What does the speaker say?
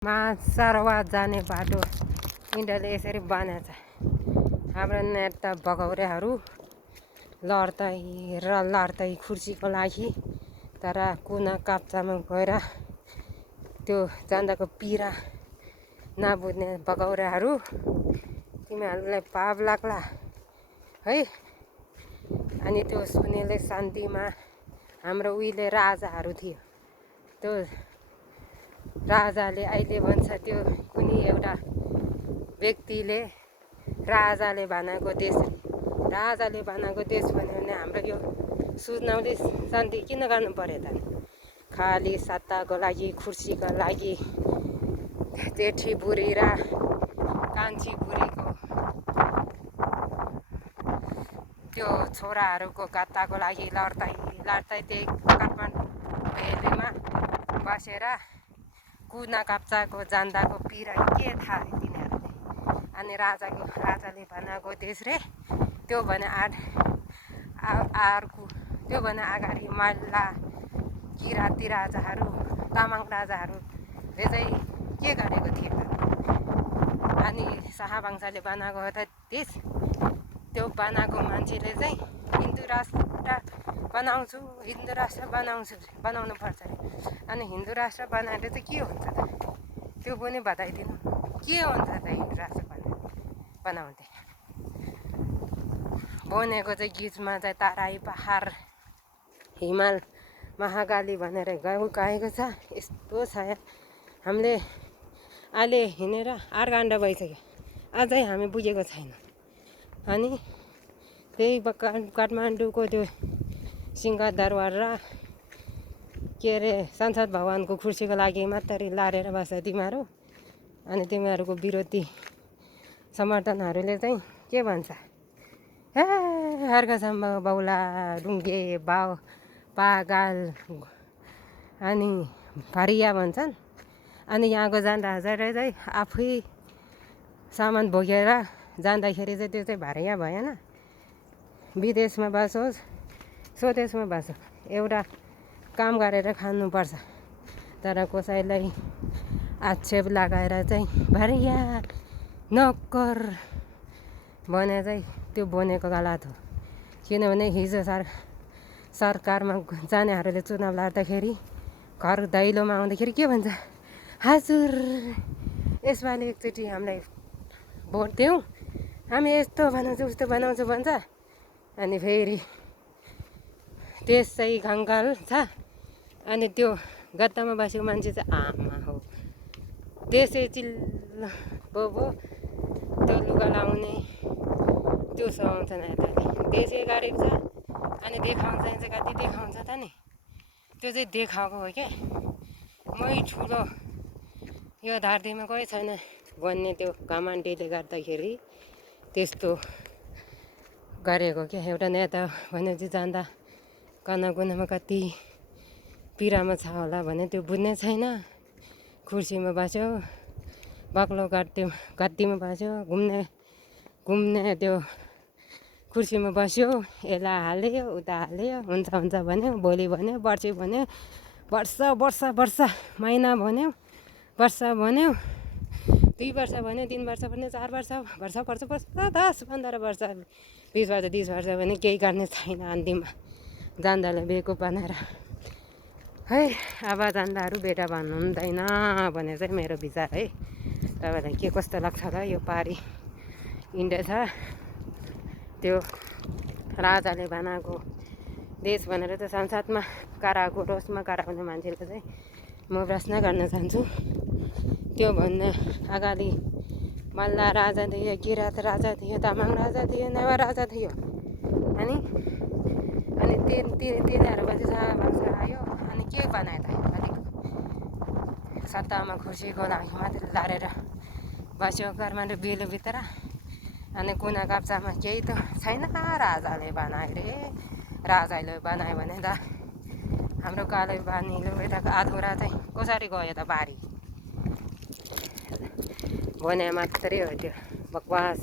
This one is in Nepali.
माछारवा जाने बाटो इन्डियाले यसरी बनाएछ। हाम्रो नेता भगौरेहरू लड्दै खुर्सीको लागि तर कुना काप्चामा गएर त्यो जान्दाको पीडा नबुझ्ने भगौरेहरू, तिमीहरूलाई पाप लाग्ला है। अनि त्यो सुनेले शान्तिमा हाम्रो उहिले राजाहरू थियो, त्यो राजाले अहिले भन्छ त्यो कुनै एउटा व्यक्तिले राजाले बनाएको देश भन्यो भने हाम्रो यो सुनौले शान्ति किन गर्नु पर्यो त? खाली सत्ताको लागि, खुर्सीको लागि जेठी बुढी र कान्छी बुढीको त्यो छोराहरूको गत्ताको लागि लड्दै त्यही काठमाडौँ भेलीमा बसेर कुना काप्चाको जान्दाको पीडा के थाहा रे तिनीहरूले। अनि राजाले बनाएको देश रे त्यो भने अर्को त्यो भने अगाडि मल्ल किराँती राजाहरू, तामाङ राजाहरूले चाहिँ के गरेको थियो? अनि शाहवंशले बनाएको हो त देश। त्यो बनाएको मान्छेले चाहिँ हिन्दू राष्ट्र बनाउनु पर्छ अरे। अनि हिन्दू राष्ट्र बनाएर चाहिँ के हुन्छ त? त्यो पनि बताइदिनु, के हुन्छ त हिन्दू राष्ट्र बनाउँदै? बनेको चाहिँ गीतमा चाहिँ तराई पहाड हिमाल महाकाली भनेर गाएको छ। यस्तो छ हामीले अहिले हिँडेर 8 घन्टा भइसक्यो, अझै हामी पुगेको छैन। अनि त्यही काठमाडौँको त्यो सिंहदरबार र के अरे संसद भवनको खुर्सीको लागि मात्रै लडेर बस्छ तिमीहरू। अनि तिमीहरूको विरोधी समर्थनहरूले चाहिँ के भन्छ? हर्कसम्म बौला ढुङ्गे बाउ पागल अनि भरिया भन्छन्। अनि यहाँको जाँदाखेरि चाहिँ आफै सामान बोकेर जाँदाखेरि चाहिँ त्यो चाहिँ भरिया भएन। विदेशमा बसोस् स्वदेशमा बसोस् एउटा काम गरेर खानुपर्छ। तर कसैलाई आक्षेप लगाएर चाहिँ भरिया नोकर भने चाहिँ त्यो बनेको गलत हो। किनभने हिजो सरकारमा जानेहरूले चुनाव लड्दाखेरि घर दैलोमा आउँदाखेरि के भन्छ? हजुर यसपालि एकचोटि हामीलाई भोट देऊ, हामी यस्तो बनाउँछौँ उस्तो बनाउँछौँ भन्छ। अनि फेरि देश चाहिँ गङ्गाल छ। अनि त्यो गद्दामा बसेको मान्छे चाहिँ आमा हो, देशै चिल्लो बोबो त्यो लुगा लाउने त्यो सुहाउँछन् यताले। देशै गरिब छ अनि देखाउँछ चाहिँ कति देखाउँछ त नि, त्यो चाहिँ देखाएको हो क्या। मै ठुलो यो धरतीमा कोही छैन भन्ने त्यो घमण्डीले गर्दाखेरि त्यस्तो गरेको क्या। एउटा नेता भनेपछि जान्दा कनाकुनामा कति पिरामा छ होला भने त्यो बुझ्ने छैन। खुर्सीमा बस्यो, बाक्लो गद्दीमा बस्यो, घुम्ने त्यो खुर्सीमा बस्यो, यसलाई हाल्यो उता हाल्यो, हुन्छ भन्यो, भोलि भन्यो, पर्सि भन्यो, वर्ष महिना भन्यो, वर्ष भन्यो, 2 वर्ष भन्यो, 3 वर्ष भन्यो, 4 वर्ष 10 15 वर्ष 20 वर्ष 30 वर्ष भने केही गर्ने छैन। अन्तिममा जान्दाले बेको बनाएर है। अब जान्दाहरू बेटा भन्नु हुँदैन भने चाहिँ मेरो विचार है। तपाईँलाई के कस्तो लाग्छ र? यो पारी इन्डिया छ, त्यो राजाले बनाएको देश भनेर त संसदमा कराएको रोषमा कराउने मान्छेले चाहिँ म प्रश्न गर्न चाहन्छु। त्यो भन्ने अगाडि मल्ल राजा थियो, किराँत राजा थियो, तामाङ राजा थियो, नेवार राजा थियो। अनि तिनीहरूपछि शाहवंश आयो। अनि के बनायो त? अलिक सत्तामा खुर्सीको लागि मात्रै लडेर बस्यो काठमाडौँ बेलुभित्र। अनि कुना काप्चामा केही त छैन। राजाले बनायो रे, राजाले बनायो भने त हाम्रो कालै बानीले यताको अधुरा चाहिँ कसरी गयो त? बारी भने मात्रै हो त्यो बकवास।